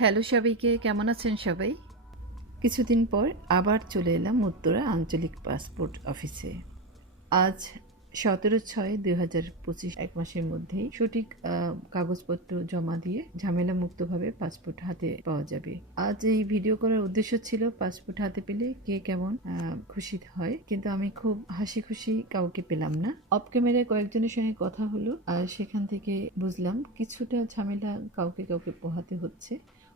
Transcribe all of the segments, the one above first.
Hello সবাইকে, কেমন আছেন সবাই? কিছুদিন পর আবার চলে এলাম উত্তরা আঞ্চলিক পাসপোর্ট অফিসে। আজ 17/6/2025, এক মাসের মধ্যেই সঠিক কাগজপত্র জমা দিয়ে ঝামেলা মুক্তভাবে পাসপোর্ট হাতে পাওয়া যাবে। আজ এই ভিডিও করার উদ্দেশ্য ছিল পাসপোর্ট হাতে পেলে কে কেমন খুশি হয়, কিন্তু আমি খুব হাসি খুশি কাউকে পেলাম না। অফ ক্যামেরায় কয়েকজনের সঙ্গে কথা হলো, আর সেখান থেকে বুঝলাম কিছুটা ঝামেলা কাউকে কাউকে পোহাতে হচ্ছে,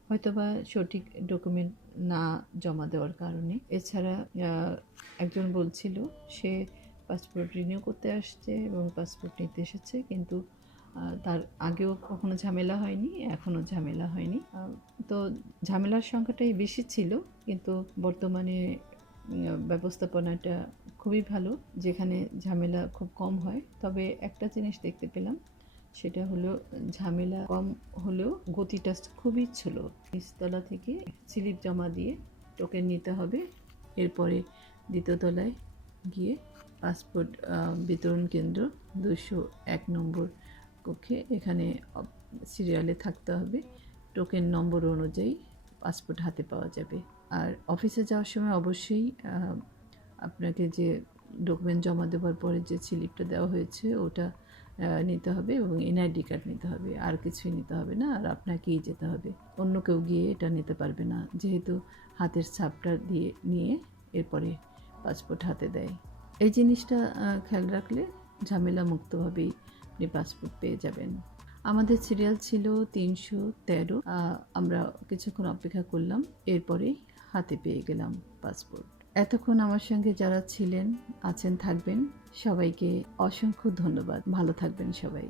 হয়তোবা সঠিক ডকুমেন্ট না জমা দেওয়ার কারণে। এছাড়া একজন বলছিল সে পাসপোর্ট রিনিউ করতে আসছে এবং পাসপোর্ট নিতে এসেছে, কিন্তু তার আগেও কখনো ঝামেলা হয়নি, এখনও ঝামেলা হয়নি। তো ঝামেলার সংখ্যাটাই বেশি ছিল, কিন্তু বর্তমানে ব্যবস্থাপনাটা খুবই ভালো, যেখানে ঝামেলা খুব কম হয়। তবে একটা জিনিস দেখতে পেলাম, সেটা হলো ঝামেলা কম হলেও গতিটা খুবই ছিল। নিচতলা থেকে স্লিপ জমা দিয়ে টোকেন নিতে হবে, এরপরে দ্বিতীয় তলায় গিয়ে পাসপোর্ট বিতরণ কেন্দ্র 201 নম্বর কক্ষে, এখানে সিরিয়ালে থাকতে হবে। টোকেন নম্বর অনুযায়ী পাসপোর্ট হাতে পাওয়া যাবে। আর অফিসে যাওয়ার সময় অবশ্যই আপনাকে যে ডকুমেন্ট জমা দেওয়ার পরে যে স্লিপটা দেওয়া হয়েছে ওটা নিতে হবে এবং এনআইডি কার্ড নিতে হবে, আর কিছুই নিতে হবে না। আর আপনাকেই যেতে হবে, অন্য কেউ গিয়ে এটা নিতে পারবে না, যেহেতু হাতের ছাপটা দিয়ে নিয়ে এরপরে পাসপোর্ট হাতে দেয়। এই জিনিসটা খেয়াল রাখলে ঝামেলা মুক্তভাবেই আপনি পাসপোর্ট পেয়ে যাবেন। আমাদের সিরিয়াল ছিল 313। আমরা কিছুক্ষণ অপেক্ষা করলাম, এরপরেই হাতে পেয়ে গেলাম পাসপোর্ট। এতক্ষণ আমার সঙ্গে যারা ছিলেন, আছেন, থাকবেন, সবাইকে অসংখ্য ধন্যবাদ। ভালো থাকবেন সবাই।